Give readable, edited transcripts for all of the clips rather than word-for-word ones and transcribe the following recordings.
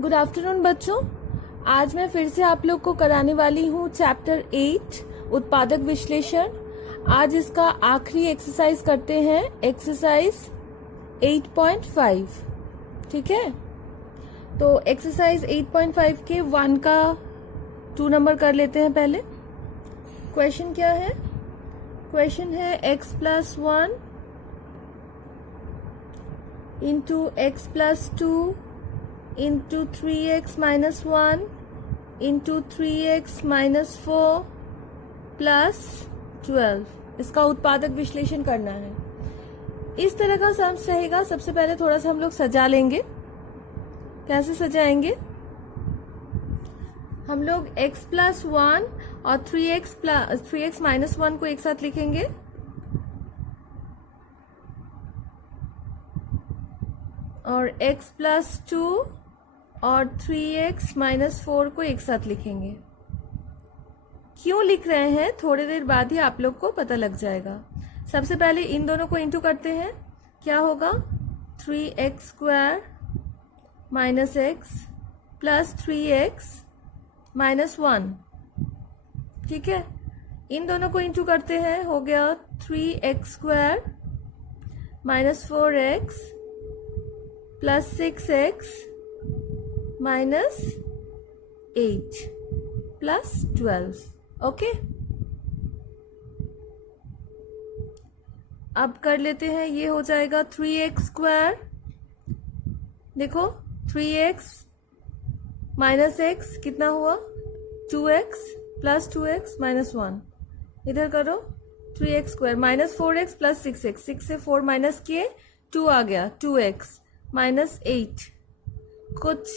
Good afternoon बच्चों। आज मैं फिर से आप लोग को कराने वाली हूँ चैप्टर 8 उत्पादक विश्लेषण। आज इसका आखिरी एक्सरसाइज करते हैं, एक्सरसाइज 8.5। ठीक है, तो एक्सरसाइज 8.5 के 1 का 2 नंबर कर लेते हैं। पहले क्वेश्चन क्या है? क्वेश्चन है x+1 into x+2 into 3x minus 1 into 3x minus 4 plus 12। इसका उत्पादक विश्लेषण करना है। इस तरह का सम्स रहेगा। सबसे पहले थोड़ा सा हम लोग सजा लेंगे। कैसे सजाएंगे? हम लोग x+1 और 3x minus 1 को एक साथ लिखेंगे और x+2 और 3x minus 4 को एक साथ लिखेंगे। क्यों लिख रहे हैं थोड़ी देर बाद ही आप लोग को पता लग जाएगा। सबसे पहले इन दोनों को इंटू करते हैं। क्या होगा? 3x² minus x plus 3x minus 1। ठीक है, इन दोनों को इंटू करते हैं। हो गया 3x² minus 4x plus 6x minus 8 plus 12। Okay, अब कर लेते हैं। ये हो जाएगा 3x²। देखो 3x माइनस x कितना हुआ? 2x plus 2x minus 1। इधर करो 3x² minus 4x plus 6x। 6 से 4 माइनस किए 2 आ गया, 2x माइनस 8। कुछ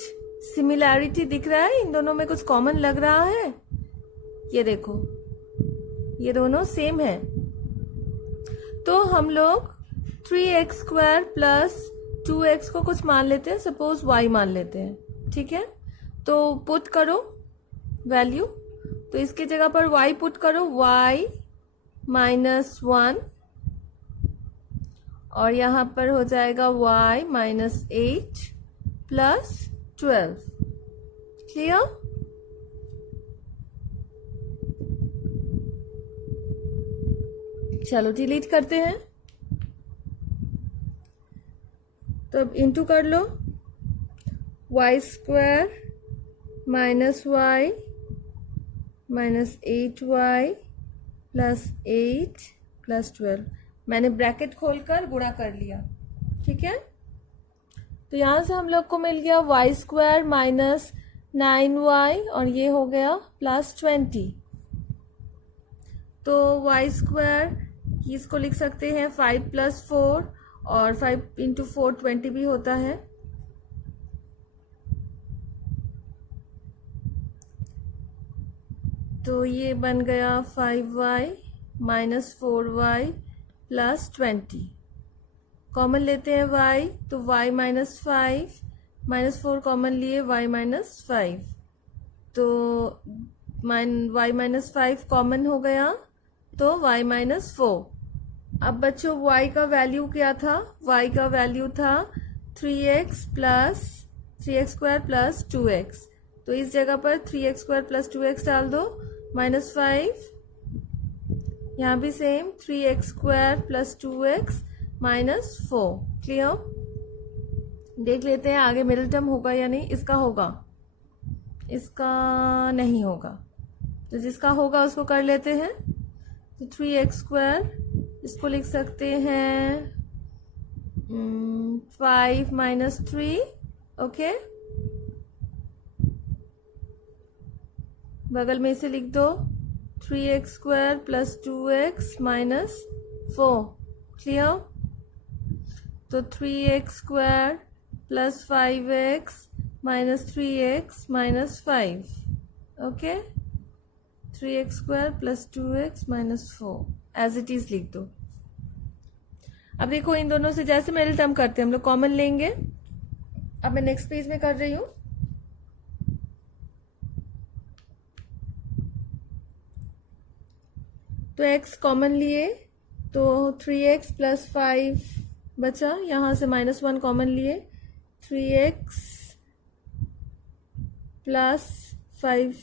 सिमिलैरिटी दिख रहा है इन दोनों में? कुछ कॉमन लग रहा है? ये देखो, ये दोनों सेम है। तो हम लोग 3x² प्लस 2x को कुछ मान लेते हैं, सपोज y मान लेते हैं। ठीक है, तो पुट करो वैल्यू। तो इसके जगह पर y पुट करो, y माइनस 1 और यहाँ पर हो जाएगा y माइनस 8 प्लस 12। क्लियर? चलो डिलीट करते हैं। तो अब इंटू कर लो, y² minus y minus 8y plus 8 plus 12। मैंने ब्रैकेट खोलकर गुणा कर लिया। ठीक है, तो यहां से हम लोग को मिल गया y² माइनस 9y और ये हो गया प्लस 20। तो y² इसको लिख सकते हैं 5 प्लस 4 और 5 इंटू 4 20 भी होता है। तो ये बन गया 5y minus 4y plus 20। Common लेते हैं y, तो y माइनस 5 माइनस 4 कॉमन लिए y माइनस 5। तो y माइनस 5 कॉमन हो गया, तो y माइनस 4। अब बच्चों y का वैल्यू क्या था? y का वैल्यू था 3x प्लस 2x। तो इस जगह पर 3x² प्लस 2x डाल दो, माइनस 5। यहाँ भी same 3x² plus 2x minus 4। Clear? देख लेते हैं आगे मिडिल टर्म होगा या नहीं। इसका होगा, इसका नहीं होगा। तो जिसका होगा उसको कर लेते हैं। तो 3x² इसको लिख सकते हैं 5 माइनस 3। ओके, बगल में इसे लिख दो 3x² plus 2x minus 4। Clear? तो 3x² plus 5x minus 3x minus 5। Okay, 3x² plus 2x minus 4 as it is लिख दो। अब देखो इन दोनों से जैसे मिडिल टर्म करते हैं हम लोग कॉमन लेंगे। अब मैं नेक्स्ट पेज में कर रही हूं। तो x कॉमन लिए तो 3x प्लस 5 बचा। यहाँ से -1 कॉमन लिए 3x प्लस 5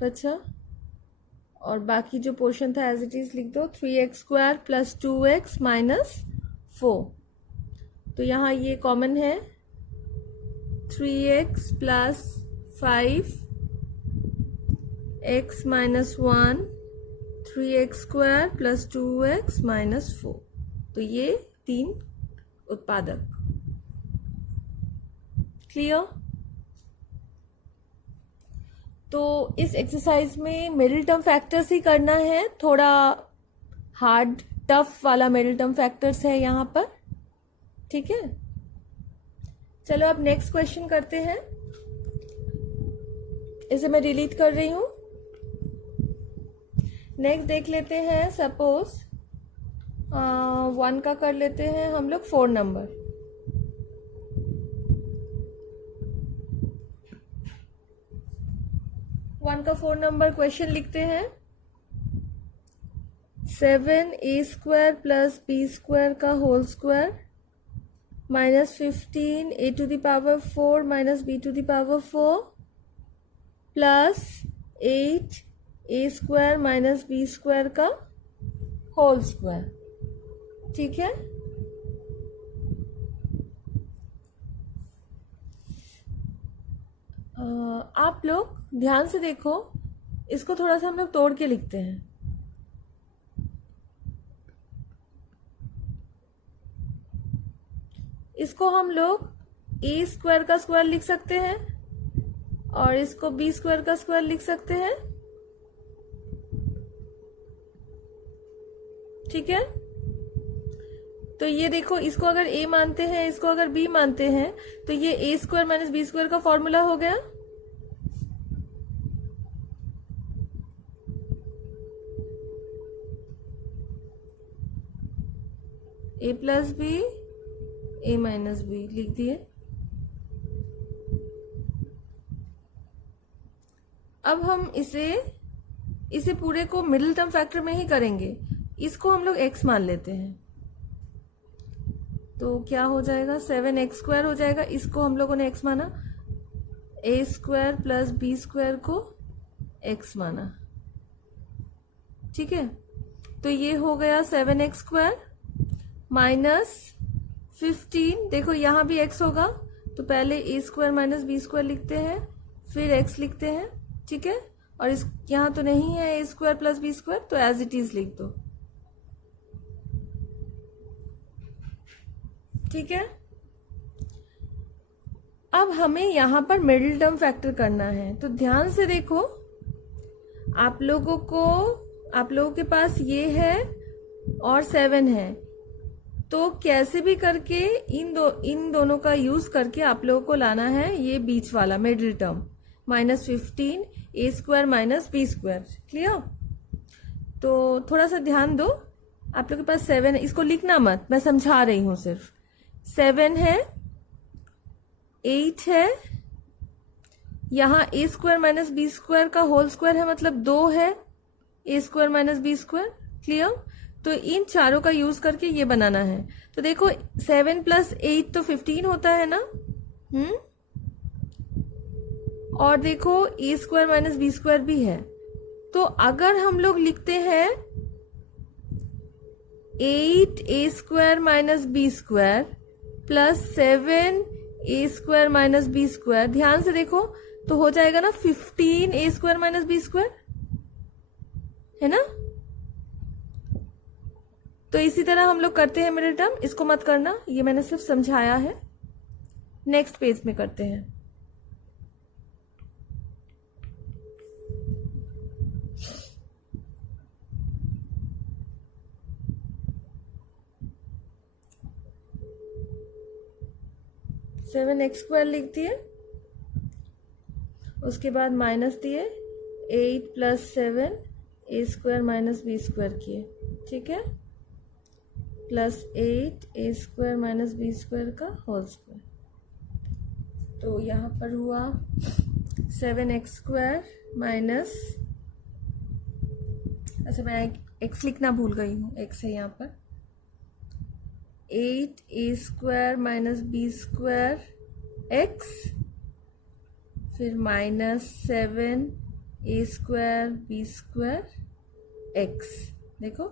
बचा, और बाकी जो पोर्शन था एज इट इज लिख दो, 3x² प्लस 2x माइनस 4। तो यहाँ ये कॉमन है, 3x plus 5x minus 1, 3x² plus 2x minus 4। तो ये 3 उत्पादक। क्लियर? तो इस एक्सरसाइज में मिडिल टर्म फैक्टर्स ही करना है, थोड़ा हार्ड टफ वाला मिडिल टर्म फैक्टर्स है यहाँ पर। ठीक है, चलो अब नेक्स्ट क्वेश्चन करते हैं। इसे मैं डिलीट कर रही हूं। नेक्स्ट देख लेते हैं, सपोज 1 का कर लेते हैं हम लोग 4 नंबर। वन का 4 नंबर क्वेश्चन लिखते हैं। 7a² प्लस b² का whole square minus 15a to the power 4 minus b to the power 4 plus 8a² minus b² का होल स्क्वायर। ठीक है, आप लोग ध्यान से देखो, इसको थोड़ा सा हम लोग तोड़ के लिखते हैं। इसको हम लोग a² का स्क्वायर लिख सकते हैं और इसको b² का स्क्वायर लिख सकते हैं। ठीक है, तो ये देखो, इसको अगर a मानते हैं, इसको अगर b मानते हैं, तो ये a² माइनस b² का फॉर्मूला हो गया। a plus B, a minus B लिख दिए। अब हम इसे पूरे को मिडिल टर्म फैक्टर में ही करेंगे। इसको हम लोग x मान लेते हैं, तो क्या हो जाएगा, 7x² हो जाएगा। इसको हम लोगों ने x माना, a² प्लस b² को x माना। ठीक है, तो ये हो गया 7x² माइनस 15। देखो यहाँ भी x होगा, तो पहले a² माइनस b² लिखते हैं, फिर x लिखते हैं। ठीक है, और इस यहाँ तो नहीं है a² प्लस b², तो एज इट इज लिख दो। ठीक है, अब हमें यहां पर मिडिल टर्म फैक्टर करना है। तो ध्यान से देखो, आप लोगों के पास ये है और 7 है, तो कैसे भी करके इन दोनों का यूज करके आप लोगों को लाना है ये बीच वाला middle term, minus 15 a² minus b²। Clear? तो थोड़ा सा ध्यान दो, आप लोगों के पास 7 है, इसको लिखना मत, मैं समझा रही हूं सिर्फ। 7 है, 8 है, यहाँ a² माइनस b² का होल स्क्वायर है, मतलब 2 है a² माइनस b²। क्लियर? तो इन चारों का यूज करके ये बनाना है। तो देखो 7 प्लस 8 तो 15 होता है ना, और देखो a² माइनस b² भी है। तो अगर हम लोग लिखते हैं 8a² minus b² plus 7a² minus b², ध्यान से देखो, तो हो जाएगा ना 15a² माइनस b², है ना। तो इसी तरह हम लोग करते हैं मिडिल टर्म, इसको मत करना, ये मैंने सिर्फ समझाया है। नेक्स्ट पेज में करते हैं। सेवन x² लिख दिए, उसके बाद माइनस दिए, 8 प्लस 7 a² माइनस b² किए। ठीक है, प्लस 8 a² माइनस b² का होल स्क्वायर। तो यहाँ पर हुआ 7x² माइनस, अच्छा मैं x लिखना भूल गई हूँ, x है यहाँ पर, 8a² माइनस b² x, फिर -7a²b²x। देखो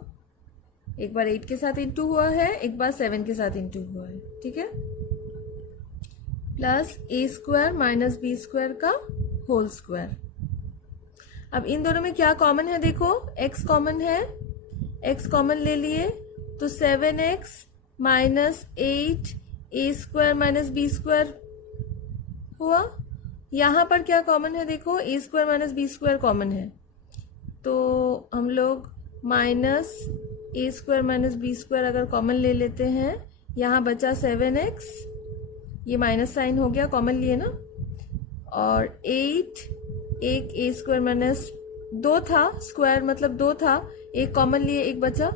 एक बार 8 के साथ इंटू हुआ है, एक बार 7 के साथ इंटू हुआ है, ठीक है। प्लस a² - b² का होल स्क्वायर। अब इन दोनों में क्या कॉमन है, देखो x कॉमन है, x कॉमन ले लिए तो 7x - 8a² - b² हुआ। यहाँ पर क्या कॉमन है, देखो a² - b² कॉमन है, तो हम लोग -a² - b² अगर कॉमन ले लेते हैं, यहाँ बचा 7x, ये माइनस साइन हो गया, कॉमन लिए ना, और 8, एक a² - 2 था, स्क्वायर मतलब 2 था, एक कॉमन लिए, एक बचा।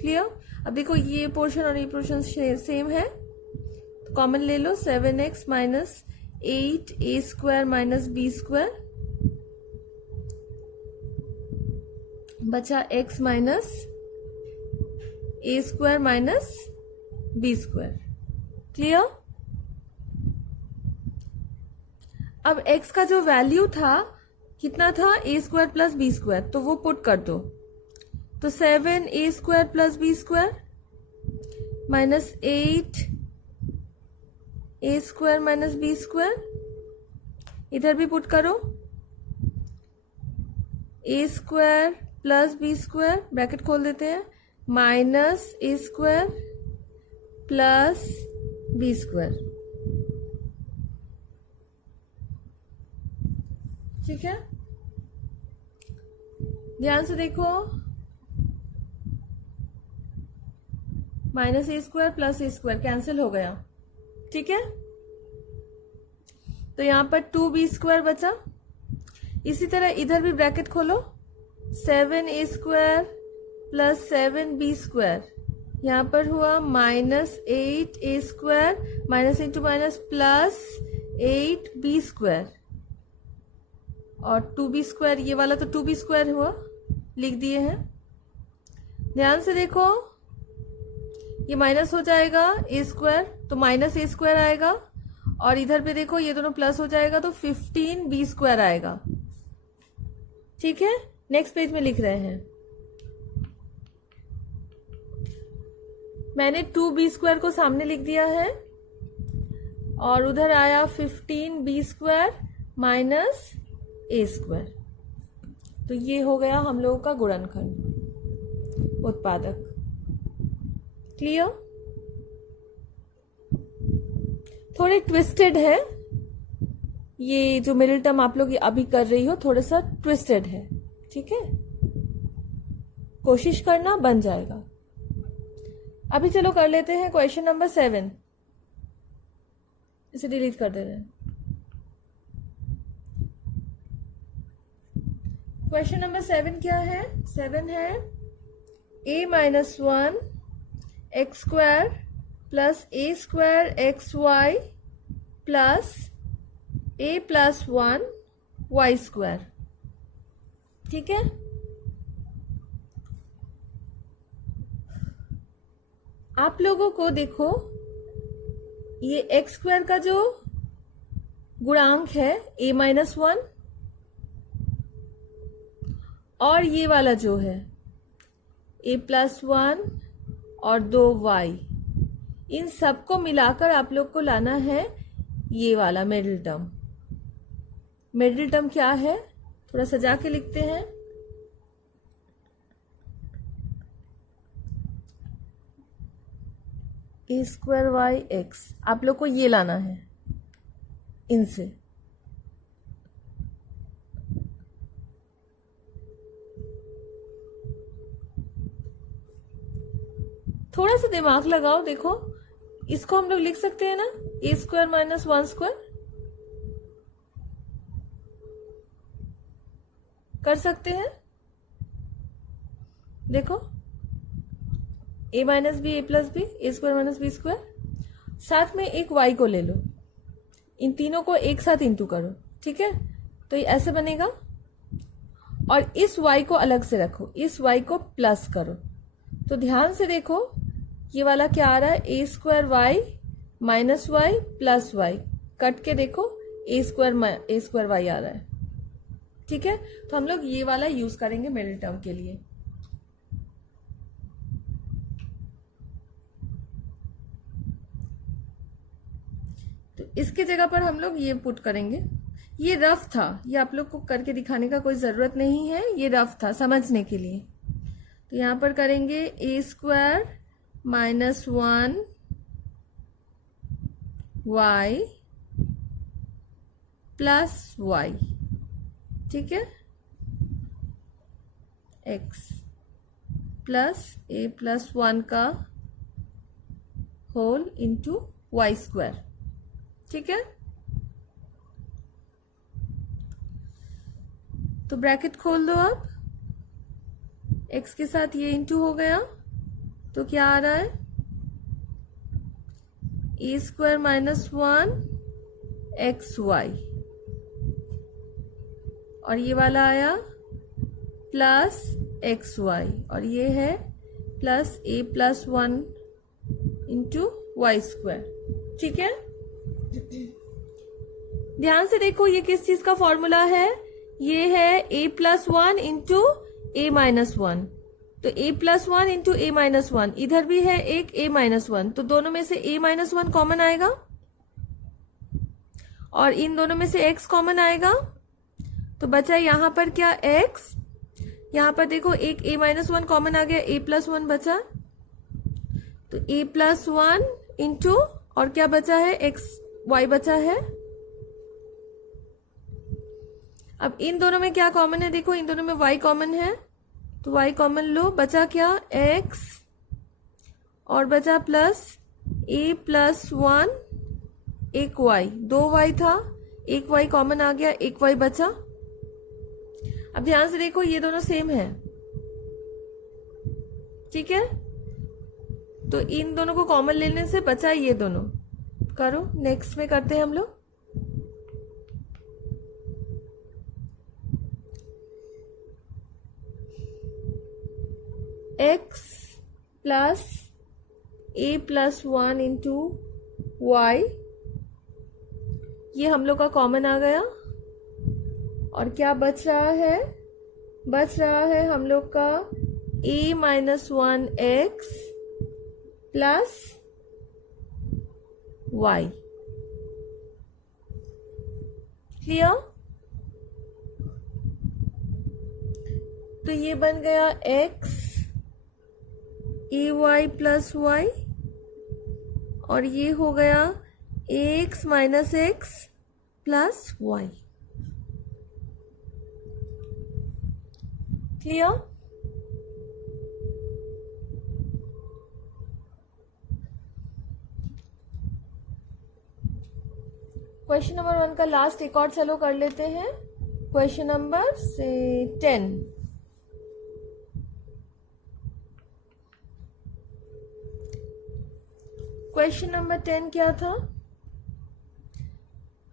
क्लियर। अब देखो ये पोर्शन और ये पोर्शन सेम है, तो कॉमन ले लो, 7x - 8a² - b², बचा x - a² - b²। क्लियर। अब x का जो वैल्यू था कितना था, a² + b², तो वो पुट कर दो, तो 7a² + b² -8a² - b², इधर भी पुट करो, a² + b², ब्रैकेट खोल देते हैं, -a² + b², ठीक है। ध्यान से देखो, -a² + a² कैंसिल हो गया, ठीक है। तो यहां पर 2b² बचा। इसी तरह इधर भी ब्रैकेट खोलो, 7a² + 7b², यहाँ पर हुआ -8a² minus into minus plus 8b², और 2b², ये वाला तो 2b² हुआ, लिख दिए हैं। ध्यान से देखो, ये माइनस हो जाएगा a², तो -a² आएगा, और इधर पे देखो ये दोनों प्लस हो जाएगा, तो 15b² आएगा, ठीक है। नेक्स्ट पेज में लिख रहे हैं, मैंने 2b² को सामने लिख दिया है, और उधर आया 15b² माइनस a², तो ये हो गया हम लोगों का गुणनखंड, उत्पादक। क्लियर। थोड़े ट्विस्टेड है, ये जो मिडिल टर्म आप लोग अभी कर रही हो थोड़ा सा ट्विस्टेड है, ठीक है, कोशिश करना, बन जाएगा। अभी चलो कर लेते हैं क्वेश्चन नंबर 7, इसे डिलीट कर दे रहे हैं। क्वेश्चन नंबर 7 क्या है, 7 है a - 1 x² plus a² xy plus a + 1 y², ठीक है। आप लोगों को देखो, ये x² का जो गुणांक है a - 1, और ये वाला जो है a + 1 और 2y, इन सबको मिलाकर आप लोग को लाना है ये वाला मिडिल टर्म। मिडिल टर्म क्या है, थोड़ा सजा के लिखते हैं, a² yx, आप लोग को ये लाना है इनसे। थोड़ा सा दिमाग लगाओ, देखो इसको हम लोग लिख सकते हैं ना, a² - 1², कर सकते हैं। देखो a - b, a + b, a² - b², साथ में एक y को ले लो, इन तीनों को एक साथ इंटू करो, ठीक है। तो ये ऐसे बनेगा, और इस y को अलग से रखो, इस y को प्लस करो, तो ध्यान से देखो ये वाला क्या आ रहा है, a² y - y plus y, cut के देखो ए स्क्वायर वाई आ रहा है। ठीक है, तो हम लोग ये वाला यूज करेंगे मिडिल टर्म के लिए। तो इसके जगह पर हम लोग ये पुट करेंगे। ये रफ था, ये आप लोग को करके दिखाने का कोई जरूरत नहीं है, ये रफ था समझने के लिए। तो यहां पर करेंगे A square minus 1 Y plus Y, ठीक है, एक्स प्लस ए प्लस 1 का होल इंटू वाई स्क्वायर। ठीक है, तो ब्रैकेट खोल दो आप, x के साथ ये इंटू हो गया तो क्या आ रहा है, A square minus 1 x Y, और ये वाला आया प्लस एक्स वाई, और ये है प्लस ए प्लस 1 इंटू वाई स्क्वायर। ठीक है, ध्यान से देखो ये किस चीज का फॉर्मूला है, ये है a plus 1 into A minus 1। तो a plus 1 into A minus 1, इधर भी है एक a माइनस 1, तो दोनों में से a माइनस 1 कॉमन आएगा और इन दोनों में से x कॉमन आएगा, तो बचा यहां पर क्या x, यहां पर देखो एक a माइनस 1 कॉमन आ गया, a प्लस 1 बचा, तो a प्लस 1 इंटू और क्या बचा है x y बचा है। अब इन दोनों में क्या कॉमन है, देखो इन दोनों में y कॉमन है, तो y कॉमन लो, बचा क्या x और बचा प्लस a प्लस 1 एक y, 2y था, एक y कॉमन आ गया, एक y बचा। अब ध्यान से देखो ये दोनों सेम है, ठीक है, तो इन दोनों को कॉमन लेने से बचा ये दोनों। करो, नेक्स्ट में करते हैं हम लोग। x प्लस ए प्लस 1 इंटू वाई, ये हम लोग का कॉमन आ गया, और क्या बच रहा है, बच रहा है हम लोग का a minus 1 X plus Y. Clear, तो ये बन गया x A Y plus Y, और ये हो गया X minus X plus Y. Clear, question number 1 का लास्ट एक और चलो कर लेते हैं, क्वेश्चन नंबर 10। क्वेश्चन नंबर 10 क्या था,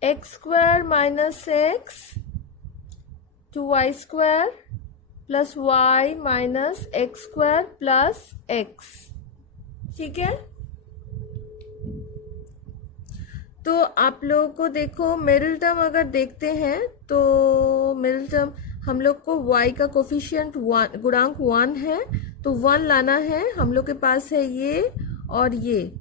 X square minus X two Y square plus Y minus X square plus X. ठीक है, तो आप लोगों को देखो मिडिल टर्म अगर देखते हैं तो मिडिल टर्म हम लोग को y का कोफिशिएंट गुणांक 1 है, तो 1 लाना है। हम लोग के पास है ये और ये,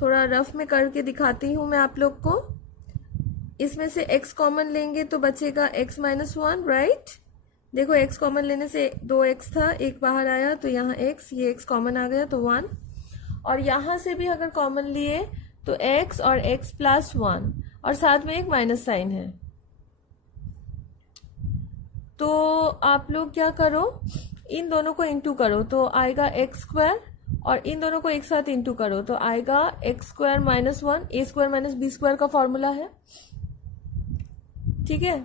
थोड़ा रफ में करके दिखाती हूं मैं आप लोग को। इसमें से x कॉमन लेंगे तो बचेगा x माइनस 1, राइट। देखो x कॉमन लेने से 2x था, एक बाहर आया तो यहाँ x, ये x कॉमन आ गया तो 1, और यहां से भी अगर कॉमन लिए तो x और x प्लस 1, और साथ में एक माइनस साइन है। तो आप लोग क्या करो, इन दोनों को इंटू करो तो आएगा एक्स स्क्वायर, और इन दोनों को एक साथ इंटू करो तो आएगा एक्स स्क्वायर माइनस 1, ए स्क्वायर माइनस बी स्क्वायर का फॉर्मूला है। ठीक है,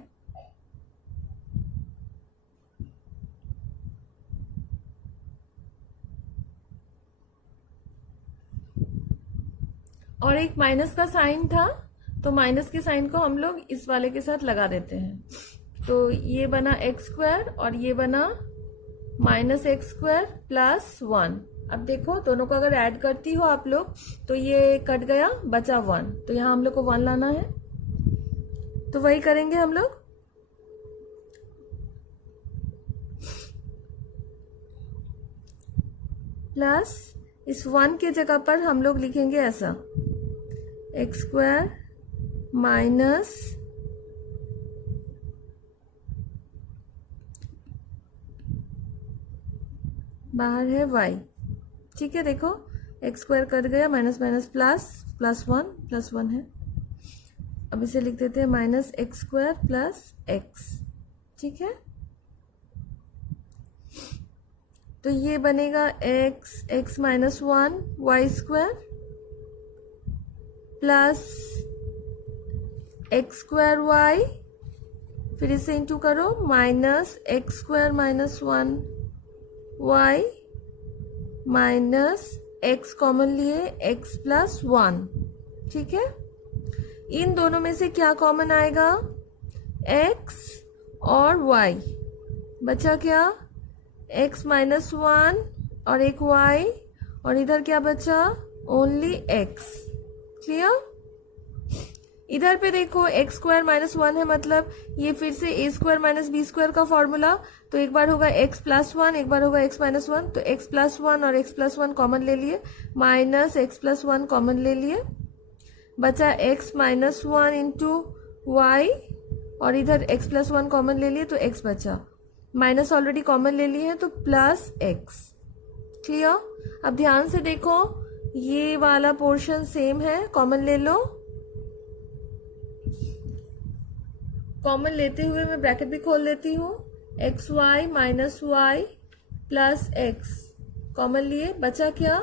और एक माइनस का साइन था, तो माइनस के साइन को हम लोग इस वाले के साथ लगा देते हैं, तो ये बना एक्स स्क्वायर और ये बना माइनस एक्स स्क्वायर प्लस 1। अब देखो दोनों को अगर ऐड करती हो आप लोग तो ये कट गया, बचा 1, तो यहाँ हम लोग को 1 लाना है, तो वही करेंगे हम लोग। प्लस इस 1 के जगह पर हम लोग लिखेंगे ऐसा, एक्स स्क्वायर माइनस बाहर है y। ठीक है, देखो एक्स स्क्वायर कट गया, माइनस माइनस प्लस, प्लस 1 है। अब इसे लिख देते हैं minus X square plus X. ठीक है, तो ये बनेगा X minus 1 Y square plus X square Y, फिर इसे इंटू करो, minus X square minus 1 Y minus X common लिए एक्स प्लस 1। ठीक है, इन दोनों में से क्या कॉमन आएगा, x और y, बचा क्या, x माइनस 1 और एक y, और इधर क्या बचा, ओनली x। क्लियर। इधर पे देखो एक्स स्क्वायर माइनस 1 है, मतलब ये फिर से A square minus B square का फॉर्मूला, तो एक बार होगा x प्लस 1, एक बार होगा x माइनस 1, तो x प्लस 1 और x प्लस 1 कॉमन ले लिए, माइनस x प्लस 1 कॉमन ले लिए, बचा x माइनस 1 इंटू वाई, और इधर x प्लस 1 कॉमन ले लिए तो x बचा, माइनस ऑलरेडी कॉमन ले लिए हैं तो प्लस x। क्लियर। अब ध्यान से देखो, ये वाला पोर्शन सेम है, कॉमन ले लो। कॉमन लेते हुए मैं ब्रैकेट भी खोल लेती हूँ, X Y minus Y plus X, common लिए, बचा क्या,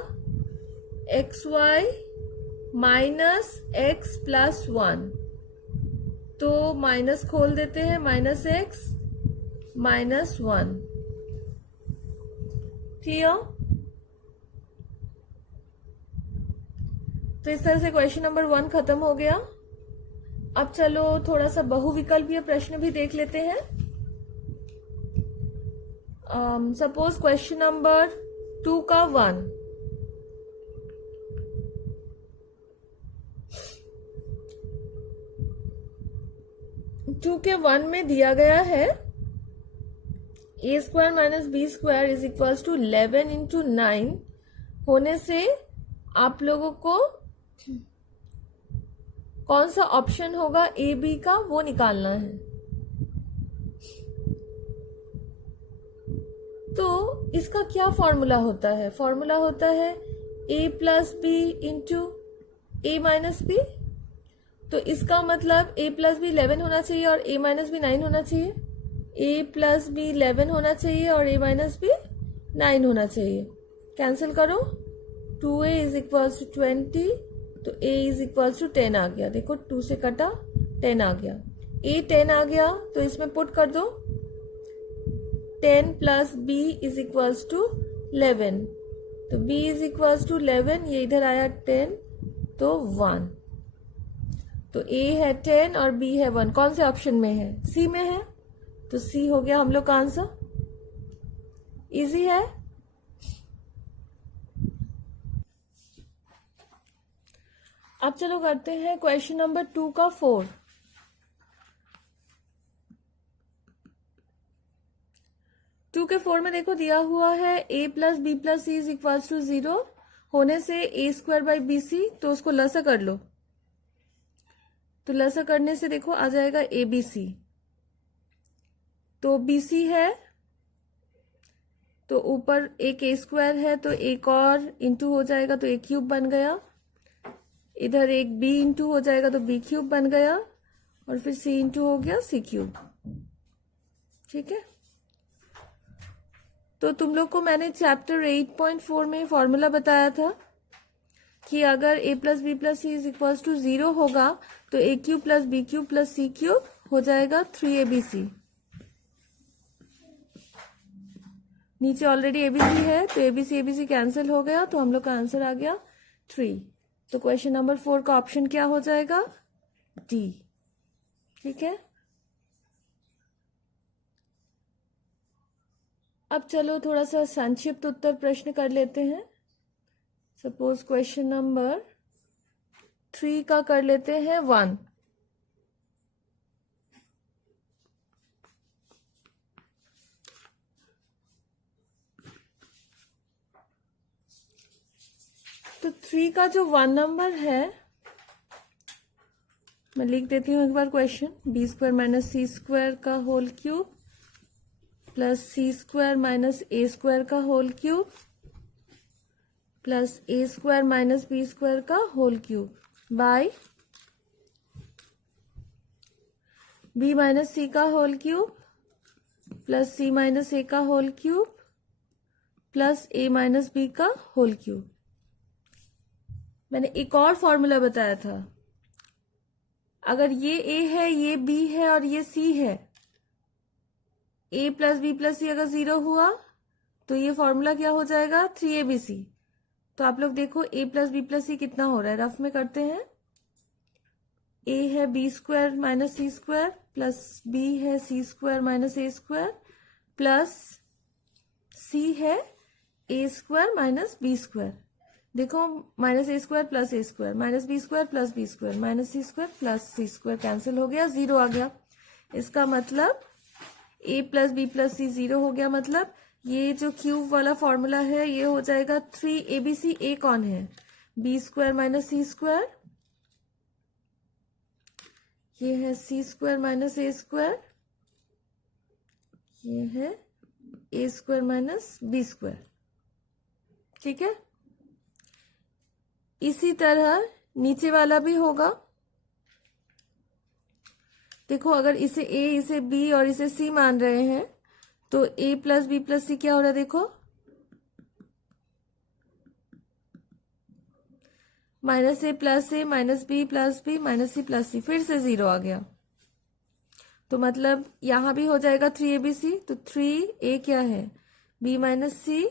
X Y minus X plus 1, तो माइनस खोल देते हैं, माइनस एक्स माइनस 1। क्लियर। तो इस तरह से क्वेश्चन नंबर 1 खत्म हो गया। अब चलो थोड़ा सा बहुविकल्पीय प्रश्न भी देख लेते हैं। सपोज क्वेश्चन नंबर 2 का 1, टू के 1 में दिया गया है A square minus B square is equal to 11 into 9 होने से आप लोगों को कौन सा ऑप्शन होगा ए बी का वो निकालना है। तो इसका क्या फॉर्मूला होता है, फॉर्मूला होता है ए प्लस बी इंटू ए माइनस बी। तो इसका मतलब ए प्लस बी 11 होना चाहिए और ए माइनस बी 9 होना चाहिए, ए प्लस बी 11 होना चाहिए और ए माइनस बी 9 होना चाहिए। कैंसिल करो, 2a इज इक्वल टू 20, तो a इज इक्वल टू 10 आ गया। देखो 2 से कटा 10 आ गया, a 10 आ गया तो इसमें पुट कर दो, 10 plus b is equal to 11, तो b इज इक्वल टू 11, ये इधर आया 10 तो 1, तो a है 10 और b है 1। कौन से ऑप्शन में है, c में है, तो c हो गया हम लोग का आंसर। इजी है। अब चलो करते हैं क्वेश्चन नंबर 2 का 4। टू के 4 में देखो दिया हुआ है a plus B plus C is equal to 0 होने से A square by B C, तो उसको लसा कर लो, तो लसा करने से देखो आ जाएगा ए बी सी, तो बी सी है तो ऊपर एक ए स्क्वायर है तो एक और इंटू हो जाएगा तो ए क्यूब बन गया, इधर एक बी इंटू हो जाएगा तो बी क्यूब बन गया, और फिर सी इंटू हो गया सी क्यूब। ठीक है, तो तुम लोग को मैंने चैप्टर 8.4 में फॉर्मूला बताया था कि अगर a plus B plus C is equal to 0 होगा तो A cube plus B cube plus C cube हो जाएगा 3abc। नीचे ऑलरेडी abc है तो abc कैंसिल हो गया, तो हम लोग का आंसर आ गया 3। तो क्वेश्चन नंबर 4 का ऑप्शन क्या हो जाएगा, डी। ठीक है, अब चलो थोड़ा सा संक्षिप्त उत्तर प्रश्न कर लेते हैं। सपोज क्वेश्चन नंबर 3 का कर लेते हैं 1। तो 3 का जो 1 नंबर है, मैं लिख देती हूँ एक बार question. B square minus C square का whole cube plus C square minus A square का whole cube plus A square minus B square का whole cube by B minus C का whole cube plus C minus A का whole cube plus A minus B का whole cube. मैंने एक और formula बताया था, अगर ये ए है, ये बी है और ये सी है, ए प्लस बी प्लस सी अगर 0 हुआ तो ये फॉर्मूला क्या हो जाएगा, 3abc। तो आप लोग देखो ए प्लस बी प्लस सी कितना हो रहा है, रफ में करते हैं। ए है B square minus C square plus B है C square minus A square plus C है A square minus B square. देखो minus A square plus A square minus B square plus B square minus C square plus C square cancel हो गया, 0 आ गया। इसका मतलब A plus B plus C 0 हो गया। मतलब ये जो क्यूब वाला फॉर्मूला है ये हो जाएगा 3abc। ए कौन है, B square minus C square, ये है C square minus A square, ये है A square minus B square. ठीक है, इसी तरह नीचे वाला भी होगा। देखो अगर इसे ए, इसे बी और इसे सी मान रहे हैं तो A plus B plus C क्या हो रहा है, देखो minus A plus A minus B plus B minus C plus C, फिर से 0 आ गया। तो मतलब यहां भी हो जाएगा 3abc। तो 3a क्या है, b माइनस सी,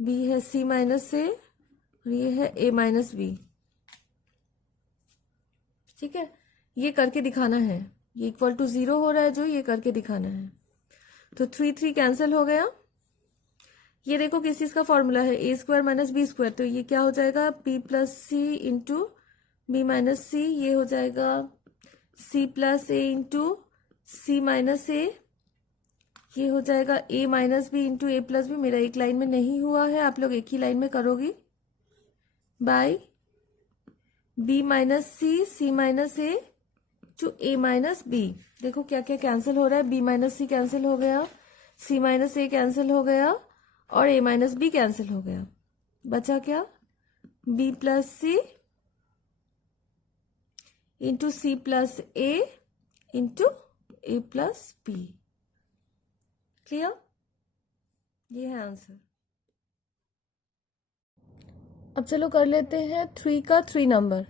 b है c माइनस ए और ये है a माइनस बी। ठीक है, ये करके दिखाना है, ये इक्वल टू 0 हो रहा है जो, ये करके दिखाना है। तो 3 कैंसिल हो गया। ये देखो किस चीज का फॉर्मूला है, A square minus B square, तो ये क्या हो जाएगा, बी प्लस सी इंटू बी माइनस सी, ये हो जाएगा सी प्लस ए इंटू सी माइनस ए, ये हो जाएगा ए माइनस बी इंटू ए प्लस बी। मेरा एक लाइन में नहीं हुआ है, आप लोग एक ही लाइन में करोगी, by B minus C, C minus A to A minus B. देखो क्या क्या कैंसिल हो रहा है, बी माइनस सी कैंसिल हो गया, सी माइनस ए कैंसिल हो गया और ए माइनस बी कैंसिल हो गया। बचा क्या, बी प्लस सी इंटू सी प्लस ए इंटू ए प्लस बी। क्लियर, ये है आंसर। अब चलो कर लेते हैं 3 का 3 नंबर।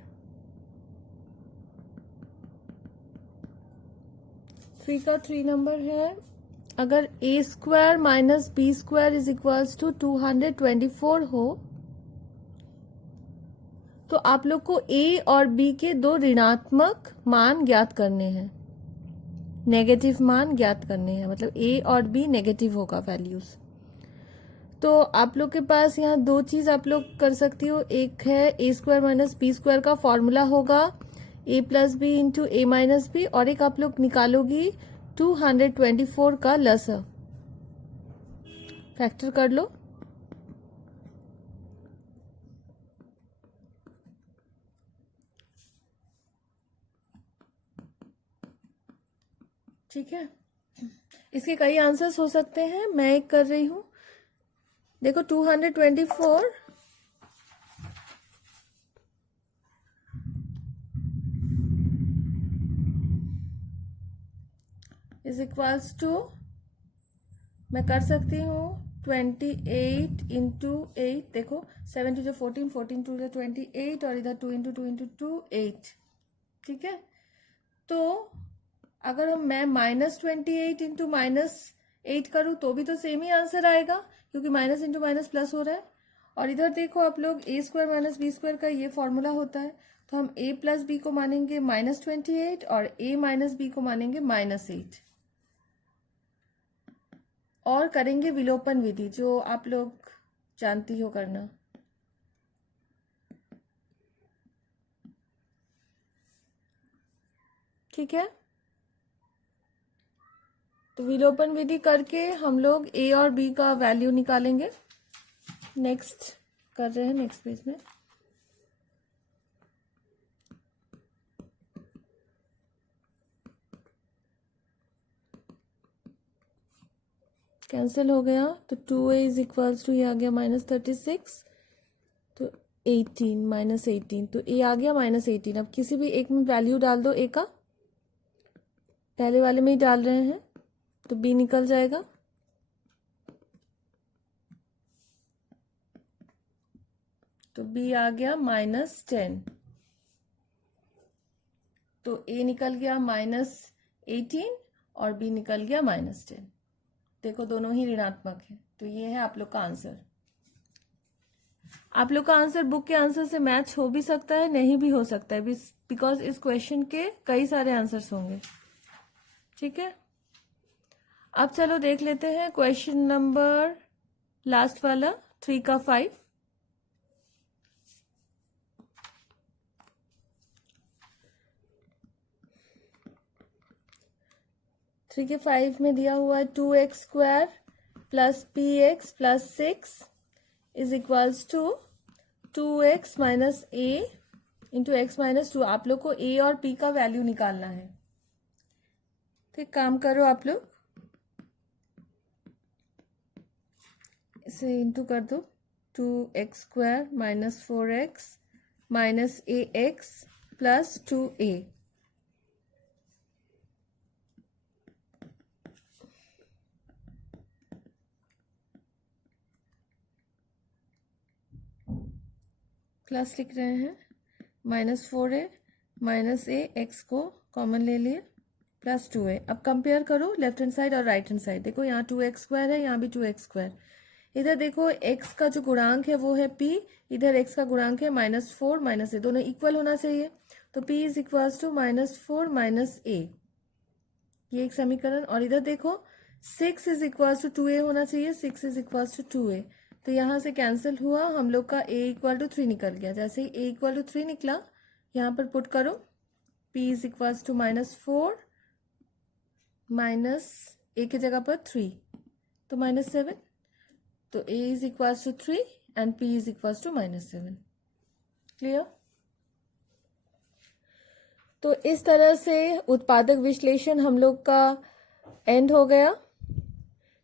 3 का 3 नंबर है, अगर A square minus B square is equals to 224 हो तो आप लोग को ए और बी के दो ऋणात्मक मान ज्ञात करने हैं, नेगेटिव मान ज्ञात करने हैं। मतलब ए और बी नेगेटिव होगा वैल्यूज। तो आप लोग के पास यहाँ दो चीज आप लोग कर सकती हो, एक है A square minus B square का फॉर्मूला होगा ए प्लस बी इंटू ए माइनस बी, और एक आप लोग निकालोगी 224 का लसर, फैक्टर कर लो। ठीक है, इसके कई आंसर्स हो सकते हैं, मैं एक कर रही हूं। देखो 224 इज इक्वल्स टू, मैं कर सकती हूँ 28 इंटू 8। देखो 7 टू जो 14, 14 टू जो 28 और इधर 2 इंटू 2 इंटू 2 8। ठीक है, तो अगर हम मैं -28 इंटू -8 करूँ तो भी तो सेम ही आंसर आएगा, क्योंकि माइनस इंटू माइनस प्लस हो रहा है। और इधर देखो आप लोग ए स्क्वायर माइनस बी स्क्वायर का ये फॉर्मूला होता है, तो हम ए प्लस बी को मानेंगे -28 और ए माइनस बी को मानेंगे -8, और करेंगे विलोपन विधि जो आप लोग जानती हो करना। ठीक है, तो विलोपन विधि करके हम लोग ए और बी का वैल्यू निकालेंगे। नेक्स्ट कर रहे हैं, नेक्स्ट पेज में। कैंसिल हो गया, तो 2a इज इक्वल्स टू, ये आ गया -36, तो 18 -18, तो a आ गया -18। अब किसी भी एक में वैल्यू डाल दो a का, पहले वाले में ही डाल रहे हैं, तो b निकल जाएगा। तो b आ गया -10, तो a निकल गया -18 और b निकल गया -10। देखो दोनों ही ऋणात्मक है, तो ये है आप लोग का आंसर। आप लोग का आंसर बुक के आंसर से मैच हो भी सकता है, नहीं भी हो सकता है, बिकॉज इस क्वेश्चन के कई सारे आंसर्स होंगे। ठीक है, अब चलो देख लेते हैं क्वेश्चन नंबर लास्ट वाला 3 का 5। थ्री के 5 में दिया हुआ है 2x² plus px plus 6 is equals to 2x minus a into x minus 2। आप लोग को a और p का वैल्यू निकालना है। तो एक काम करो, आप लोग इसे इंटू कर दो, 2x² minus 4x minus ax plus 2a। Plus लिख रहे हैं, -4a माइनस a, x को कॉमन ले लिए, प्लस 2a। अब कंपेयर करो लेफ्ट हैंड साइड और राइट हैंड साइड। देखो यहाँ 2x² है, यहाँ भी 2x²। इधर देखो x का जो गुणांक है वो है p, इधर x का गुणांक है -4 माइनस a, दोनों इक्वल होना चाहिए। तो p is equals to -4 minus a, ये एक समीकरण। और इधर देखो 6 इज इक्वल्स टू 2a होना चाहिए, 6 इज इक्वल्स टू 2a। तो यहाँ से कैंसिल हुआ, हम लोग का a इक्वल टू 3 निकल गया। जैसे ही a इक्वल टू 3 निकला, यहाँ पर पुट करो, p is equals to -4 minus a की जगह पर 3, तो -7। तो a is equals to 3 and p is equals to -7। Clear? तो इस तरह से उत्पादक विश्लेषण हम लोग का एंड हो गया।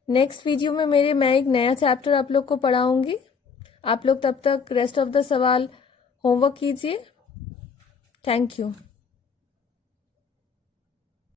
नेक्स्ट वीडियो में मैं एक नया चैप्टर आप लोग को पढ़ाऊंगी। आप लोग तब तक रेस्ट ऑफ द सवाल होमवर्क कीजिए। Thank you.